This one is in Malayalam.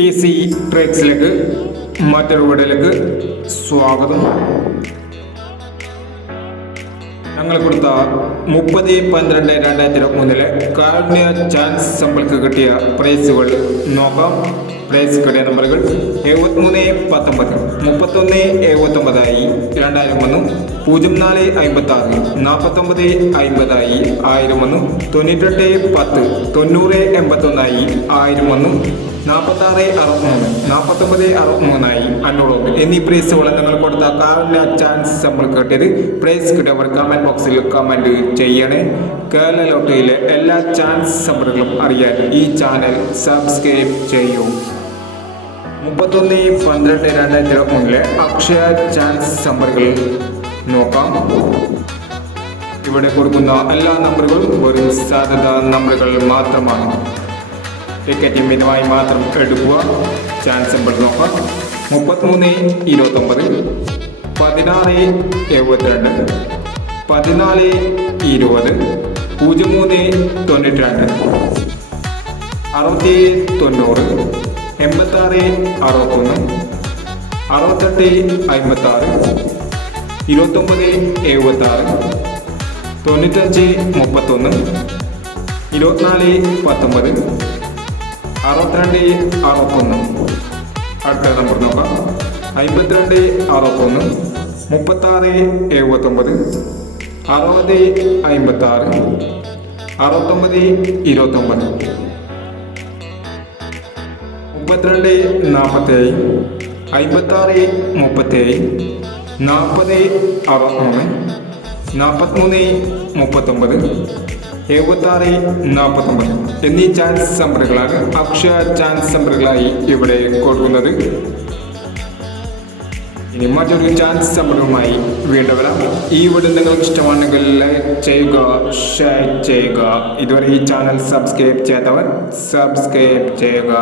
ഈസി ട്രിക്സിലേക്ക് മറ്റൊരു വീഡിയോയിലേക്ക് സ്വാഗതം. ഞങ്ങൾ കൊടുത്ത 30/12/2023 കാരുണ്യ ചാൻസ് സമ്പൾക്ക് കിട്ടിയ പ്രൈസുകൾ നോക്കാം. പ്രൈസ് കിട്ടിയ നമ്പറുകൾ 7319 3179 2001 0456 4950 1001 9810 9081 1001 4663 4963 500 എന്നീ പ്രൈസുകൾ നിങ്ങൾ കൊടുത്ത കാരുണ്യ ചാൻസ് സമ്പൾ കിട്ടിയത്. പ്രൈസ് കിട്ടിയവർ കമന്റ് ബോക്സിൽ കമന്റ് ചെയ്യണേ. കേരള ലോട്ടറിയിലെ എല്ലാ ചാൻസ് സമ്പറുകളും അറിയാൻ ഈ ചാനൽ സബ്സ്ക്രൈബ് ചെയ്യൂ. 31/12/2023 അക്ഷയ ചാൻസ് നമ്പറുകൾ നോക്കാം. ഇവിടെ കൊടുക്കുന്ന എല്ലാ നമ്പറുകളും വെറും സാധ്യത നമ്പറുകൾ മാത്രമാണ്. ടിക്കറ്റ് മിതമായി മാത്രം എടുക്കുക. ചാൻസ് നമ്പർ നോക്കാം. 33/29 16/72 14/20 03/92 67/90 86/61 68/56 29/76 95/31 24/19 62/61. അടുത്ത നമ്പർ നോക്കാം. 52/61 36/79 60/56 69/29 32/47 56/37 40/63 43/39 76/49 എന്നീ ചാൻസ് നമ്പറുകളാണ് അക്ഷയ ചാൻസ് നമ്പറുകളായി ഇവിടെ കൊടുക്കുന്നത്. ഇനി മറ്റൊരു ചാൻസ് നമ്പറുമായി വീണ്ടും വരാം. ഈ വീഡിയോ നിങ്ങൾക്ക് ഇഷ്ടമാണെങ്കിൽ ലൈക്ക് ചെയ്യുക, ഷെയർ ചെയ്യുക. ഇതുവരെ ഈ ചാനൽ സബ്സ്ക്രൈബ് ചെയ്യാത്തവർ സബ്സ്ക്രൈബ് ചെയ്യുക.